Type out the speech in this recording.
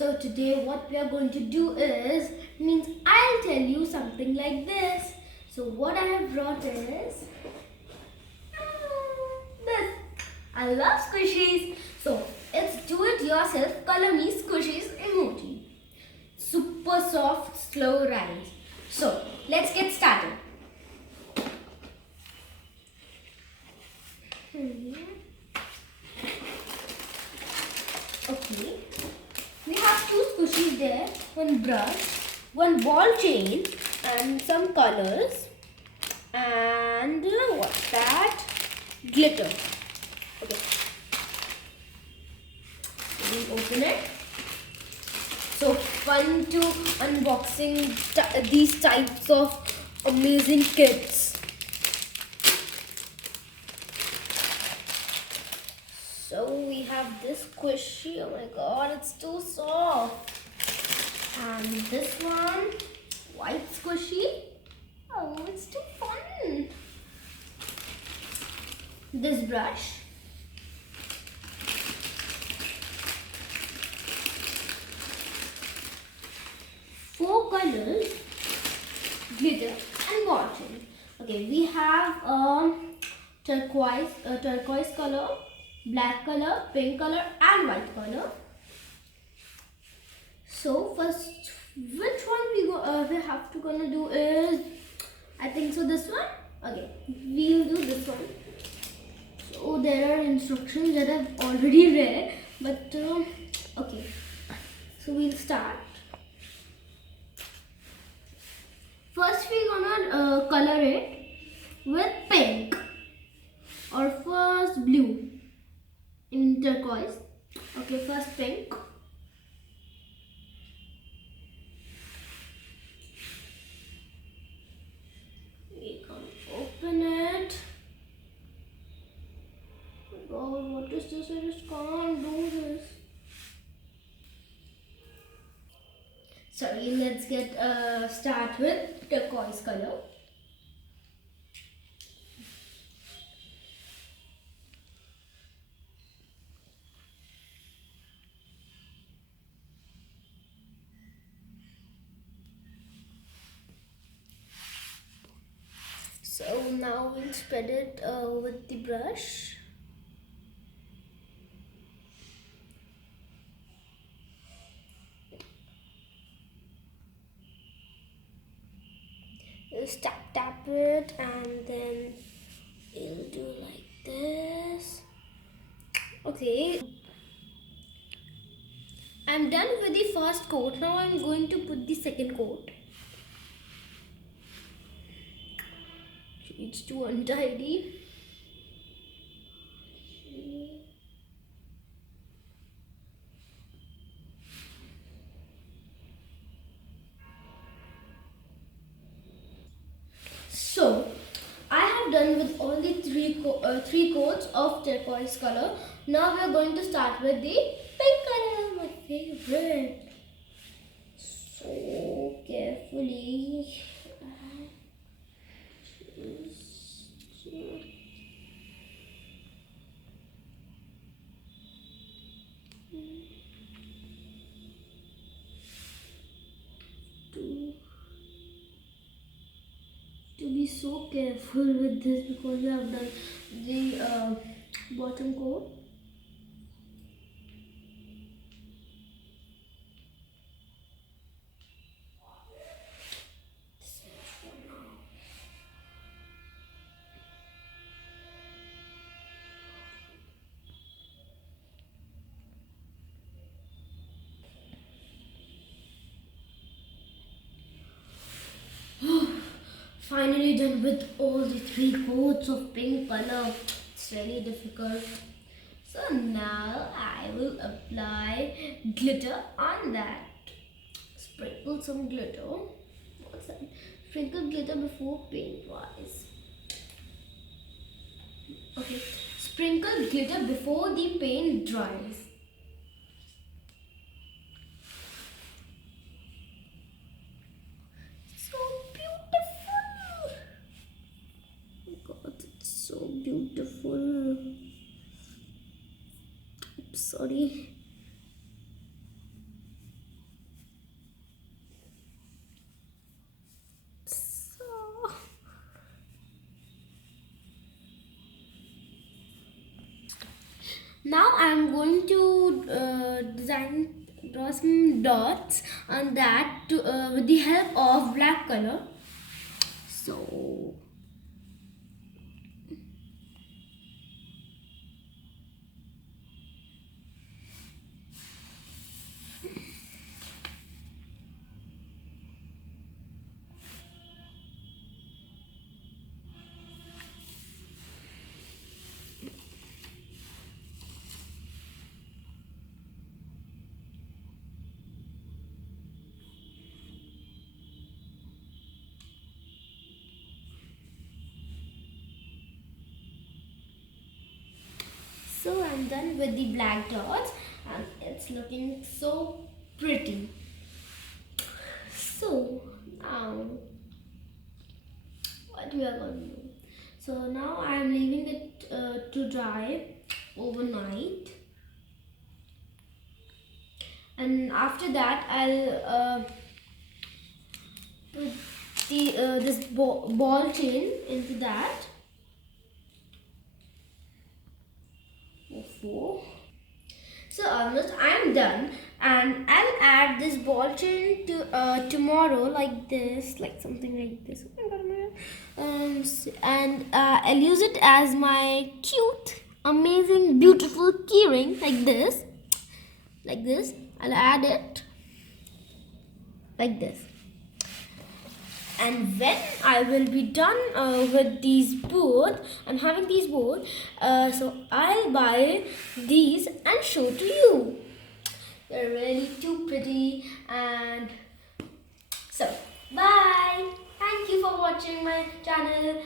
So today what we are going to do is, I'll tell you something like this. So what I have brought is this. I love squishies. So it's do it yourself color me squishies emoji. Super soft slow rhymes. So let's get started. Okay. We have two squishies there, one brush, one ball chain and some colors and what's that? Glitter. Okay. We open it. So fun to unboxing these types of amazing kits. So we have this squishy, oh my god, it's too soft. And this one, white squishy, oh it's too fun. This brush. Four colors, glitter and bottle. Okay, we have turquoise color, black color, pink color and white color. So first, which one we have to gonna do is, I think so this one. Okay, we'll do this one. So there are instructions that I've already read, but okay. So we'll start. First we're gonna color it with pink or first blue in turquoise. Okay, first pink. We can open it. Oh, what is this? I just can't do this. Sorry, let's get start with turquoise color. So now we'll spread it with the brush. Just tap it and then we'll do like this. Okay, I'm done with the first coat. Now I'm going to put the second coat. It's too untidy. So I have done with all the three coats of turquoise color. Now we are going to start with the pink color, my favorite. So carefully. To be so careful with this because we have done the bottom coat. Finally done with all the three coats of pink color. It's really difficult. So now I will apply glitter on that. Sprinkle some glitter. What's that? Sprinkle glitter before paint dries. Okay. Sprinkle glitter before the paint dries. So beautiful. Oops, sorry. Now I'm going to draw some dots on that with the help of black color. So So I'm done with the black dots and it's looking so pretty. So now what we are going to do? So now I'm leaving it to dry overnight, and after that I'll put the this ball chain into that. Four. So almost I'm done, and I'll add this ball chain to tomorrow like this, like something like this. Oh my God, and I'll use it as my cute, amazing, beautiful keyring like this, like this. I'll add it like this. And when I will be done with these both, I'm having these both, so I'll buy these and show to you. They're really too pretty. And so bye, thank you for watching my channel.